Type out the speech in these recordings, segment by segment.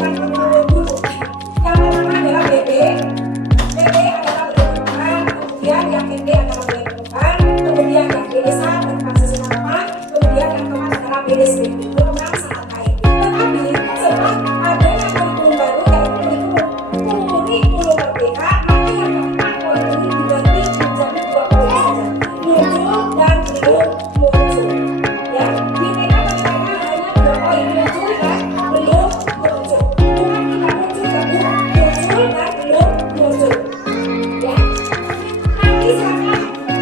lakukan penguruan dulu. Yang pertama adalah BB. BB adalah berkembang, kemudian yang BD adalah berkembang, kemudian yang BD1 berkembang sesuai, kemudian yang keempat adalah BDC berkembang sangat baik. Tetapi setelah adanya kurikulum baru yaitu kurikulum merdeka, maka yang keempat poin ini diganti menjadi 2 poin saja, muncul dan belum muncul. Ya, di TK pendidikannya hanya 2 poin, muncul dan belum muncul. Bukan tidak muncul ya Bu, muncul dan belum muncul. Ya, nanti silakan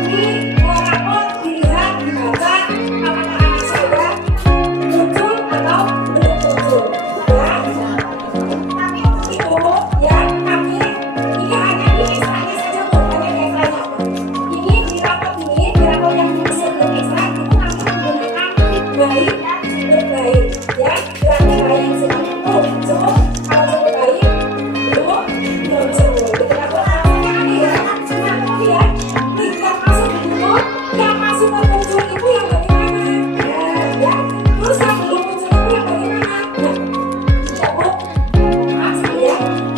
di rapor dilihat, dibaca apakah anak saya muncul atau belum muncul. Ya, tapi untuk itu ya kami ini hanya di ekstranya saja Bu, hanya di ekstranya. Ini di rapor yang diisi untuk ekstra itu kami menggunakan baik dan berbaik. Ya, berarti baik sudah cukup, kalau cukup baik belum muncul. Gitu ya Bu. Artinya kan ya, nah kemudian yang masuk ke muncul, yang masuk ke muncul itu yang bagaimana? Ya, terus yang belum muncul itu yang bagaimana? Nah, ya Bu, maaf ya,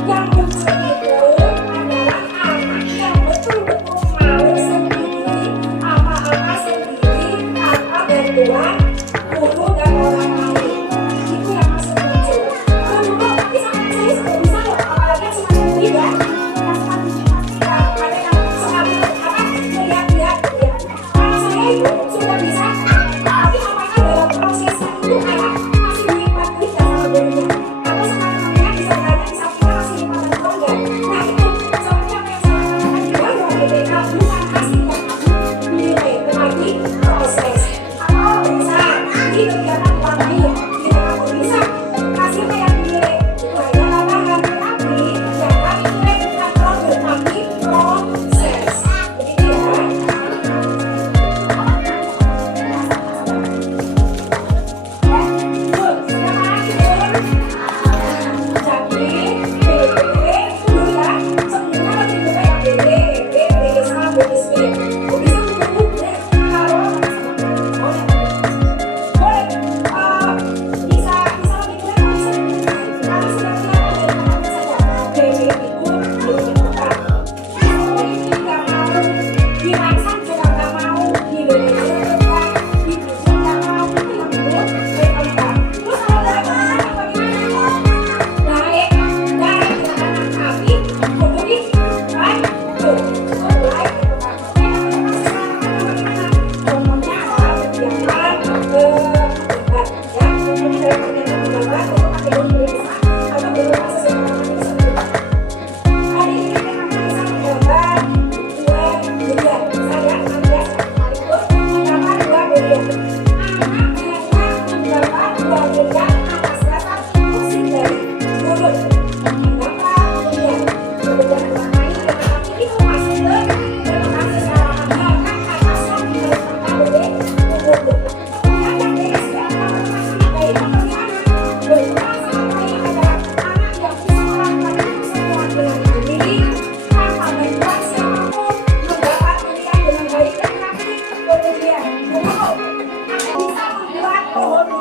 yang muncul itu adalah anak yang betul-betul mau sendiri, apa-apa sendiri, tanpa bantuan guru dan orang lain. Itu yang masuk muncul. Kalau dulu tapi sama saya sudah bisa loh, apalagi yang cuma sendiri ya. Yang cuma ya, ada yang suka melihat-lihat gitu ya. Kalau saya itu sudah bisa, tapi apakah dalam prosesnya itu kayak masih dinikmati dan sama gurunya? Atau sekarang bisa belajar di sampingnya masih nikmati atau enggak? Nah itu seperti apa yang saya katakan di bawah BPK bukan hasil yang kami menilai, tetapi proses. Atau bisa di kegiatan orang lain, kita pun bisa hasilnya yang dinilai itu hanya tambahan, tetapi yang kami nilai bukan produk tapi proses. Begitu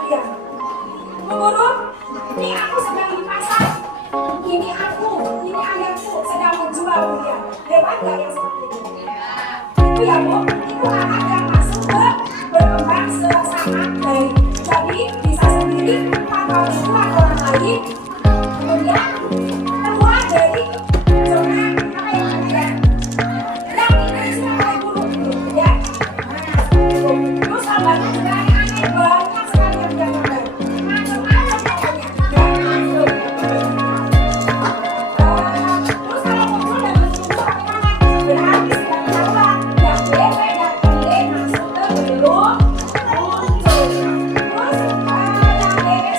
ya. Menurut ini aku sedang di pasar, ini ayamku sedang menjual dia. Hebat gak yang seperti itu? Itu ya Bu, itu anak yang masuk ke berkembang sangat baik. Jadi bisa sendiri tanpa bantuan orang lain. Kemudian keluar dari zona apa yang ada yang diinginkan oleh guru gitu ya. Terus tambahnya juga aneh banyak sekali yang dia gambar. Terus kalau muncul dan muncul bagaimana? Berarti sudah ketahuan yang BW dan MD masuk ke belum muncul. Terus yang BW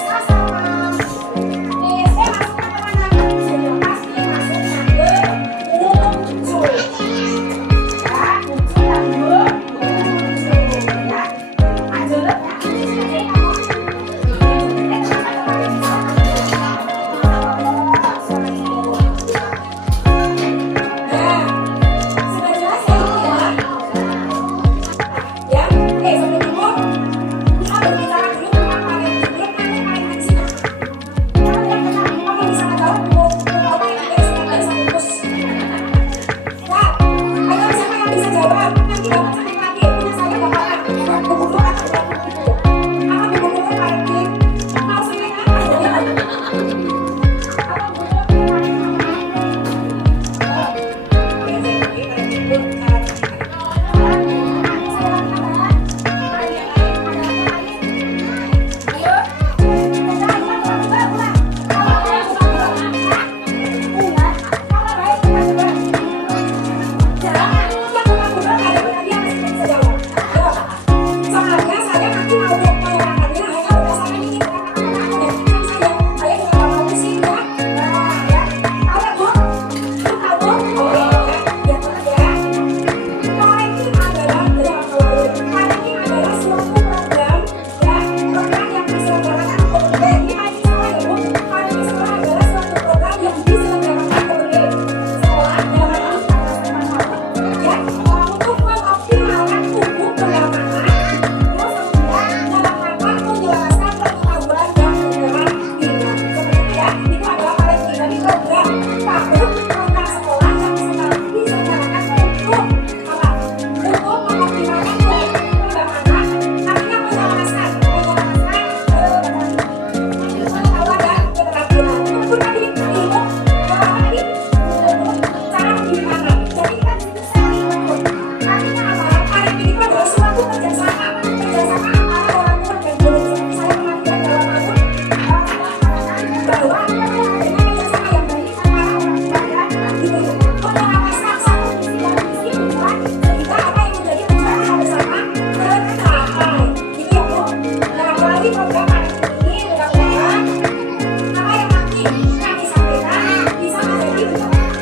kami sampaikan bisa menjadi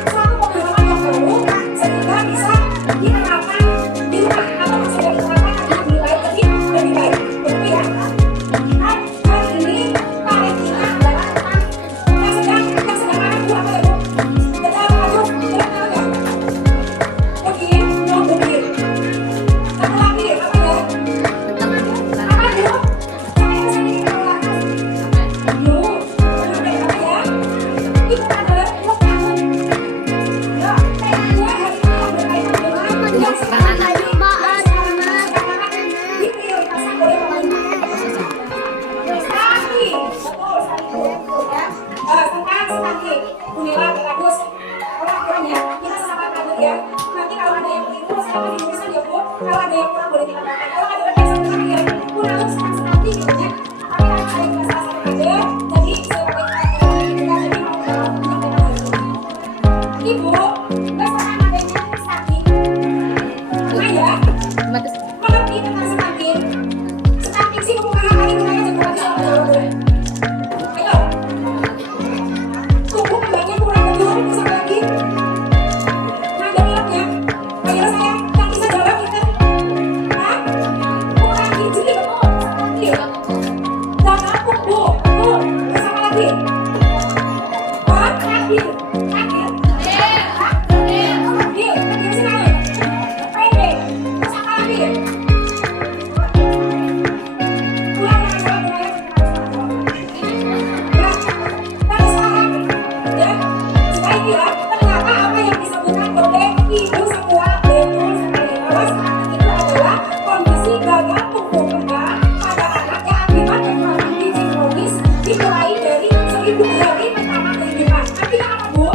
suatu pengalaman yang baru sehingga bisa diterapkan di rumah atau sudah diterapkan dengan lebih baik lebih baik, betul ya? Hari ini parentingnya adalah tentang yang sedang anak buah apa ya Bu? Sedang aduh, sedang ya? Begini, mau begini. Satu lagi apa ya? Apa Bu? Saya kesini kita ulangan. Yuk, apa ya? Itu adalah lokasi. Ya, temanya hari ini berkaitan dengan yang sekarang diprioritaskan oleh pemerintah. Stunting, betul stunting ya. Tentang stunting, Bunila bagus. Orang tuanya kita sama kader ya. Nanti kalau ada yang keliru silakan diurusan ya Bu. Kalau ada yang kurang boleh ditambahkan. Kalau ada yang kurang ya kurang stunting gitu ya. Tapi kalau ada yang masalah sama kader, jadi sebagai kita jadi mau menyampaikan hal itu. Ibu, bersama adanya stunting, Maya mengerti tentang stunting. Stunting sih bukan hal yang saya jago lagi sama jago. Ayo, tubuh kembangnya kurang betul, bisa lagi. Nah, jawabnya, ayo saya yang bisa jawab kita. Hah? Kurang gizi betul, stunting. Dan aku Bu, betul, bersama lagi. Hah? Terakhir, terakhir. Hah? Terakhir, terakhir sih kali. Pendek, bersama lagi. Kurang yang jawab benar, ya, tapi sekarang ya, sekali kira ternyata apa yang disebutkan oleh ibu semua betul sekali bahwa itu adalah kondisi gagal tumbuh kembang pada anak yang akibat kekurangan gizi kronis dimulai dari 1000 hari pertama kehidupan. Artinya apa Bu?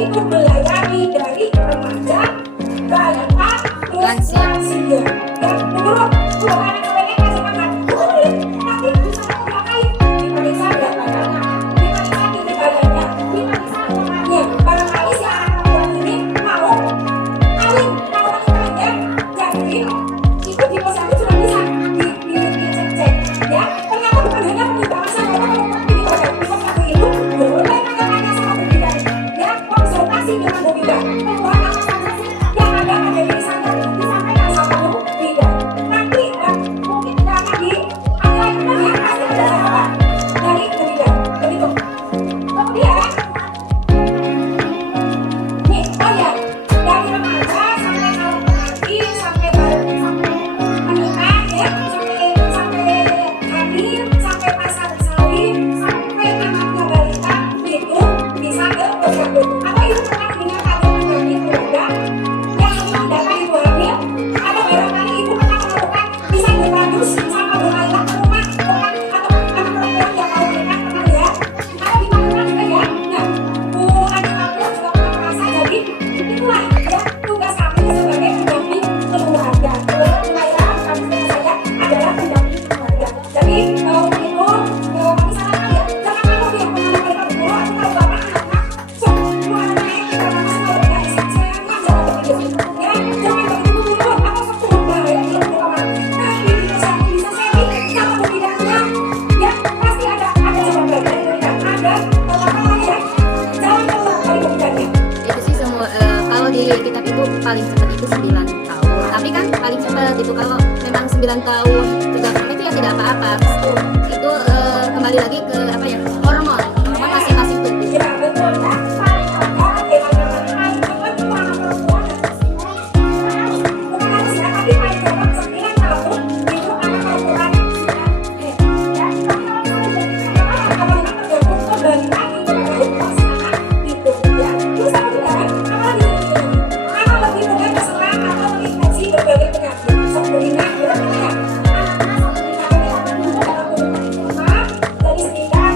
itu melayani dari remaja, balita, terus lansia. Ya, menurut anak kebanyakan semangat, nanti bisa memakai diperiksa berat badannya, diperiksa tinggi badannya, diperiksa omongannya. Barangkali si anak perempuan ini mau kawin, mau menikah ya. Jadi itu di posyandu sudah bisa dicek-cek. Ya, ternyata bukan hanya pertimbangan saja, tapi di posyandu itu boleh tanya-tanya sama bidan. Ya, konsultasi dengan bidan. Keluhan apa saja sih yang ada di sana, disampaikan sama bidan. Nanti mungkin tidak akan di ya, pasti ada jawaban dari bidan. Begitu. Kemudian nih, oh ya, dari remaja sampai tahun nanti sampai menikah ya, sampai hamil, sampai masa bersalin, sampai anaknya balita itu bisa ke posyandu. Atau ibu pernah dengar ada menjadi keluarga yang memindahkan ibu hamil, atau barangkali ibu pernah melakukan bisa berkardus sama berlayar ke rumah orang atau anak perempuan yang mau menikah pernah ya? Atau di mana juga ya? Nah, Bu adik aku juga pernah merasa jadi itulah ya tugas kami sebagai pendamping keluarga. Kalau kelahiran kami saya adalah pendamping keluarga. Jadi kalau begitu kami sarankan ya jangan malu ya mengenai dulu atau kalau bapak anak semua anaknya kita masih mau berdaya sayangnya jangan begitu ya jangan begitu dulu atau sepuluh bahaya di rumah. Nah ini bisa sharing sama bidangnya ya pasti ada jawaban dari bidang ada apa ya jangan keluar dari bidangnya. Itu sih semua kalau di kitab itu paling cepat itu 9 tahun. Tapi kan paling cepat itu kalau memang 9 tahun sudah sampai itu ya tidak apa-apa. Itu kembali lagi ke apa ya? Hormon masing-masing tubuh. Ya betul ya. Paling pada bagaimana paling cepat itu anak perempuan dan bukan harus ya tapi paling cepat 9 tahun itu anak perempuan ya. Tapi kalau memang tergantung kebanyakan itu baru pasangan itu ya. Terus kemudian apa lebih mudah terserang atau menginfeksi berbagai penyakit sebelumnya berarti ya. Dari sekitar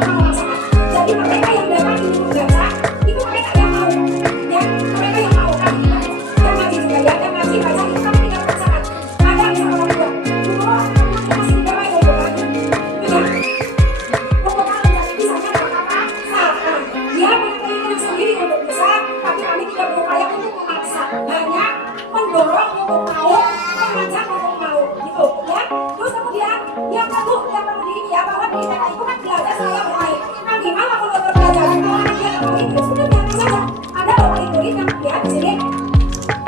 sama merasakan. Jadi mereka yang datang di guru bahasa itu mereka yang mau, ya mereka yang mau kan, dan ngaji juga ya, dan ngaji baca itu kami tidak merasakan. Ada misalnya orang tua, dulu anak-anak masih di bawah itu kan, ya. Pokoknya mencari misalnya apa saat dia punya keinginan sendiri untuk bisa, tapi kami tidak berupaya untuk memaksa, hanya mendorong untuk mau, mengajak untuk mau, gitu ya. Terus kemudian yang perlu diingat ya bahwa di TK itu kan belajar saya bermain. Nah gimana kalau belajar kalau anak dia nggak mau itu sudah biarkan saja. Ada orang murid yang dia di sini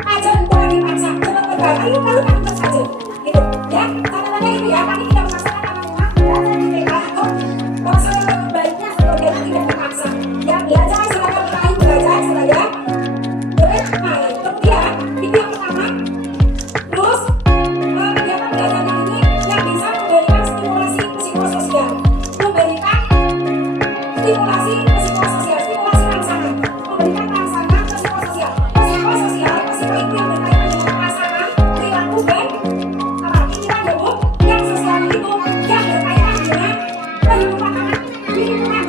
aja bukan dipaksa, jangan berbaik. Ayo kalau kami terus saja, gitu ya. Catatannya itu ya kami tidak memaksakan anak-anak belajar di TK itu sebaiknya sebagaimana tidak terpaksa. Ya belajar silakan bermain, belajar silakan bermain. Kemudian itu yang pertama. Terus kegiatan belajarnya ini yang bisa memberikan stimulasi psikososial, memberikan stimulasi psikososial, stimulasi rangsangan, memberikan rangsangan psikososial, psiko itu yang berkaitan dengan rangsangan, perilaku dan apa pikiran ya Bu, yang sosial itu yang berkaitan dengan kehidupan anak di lingkungan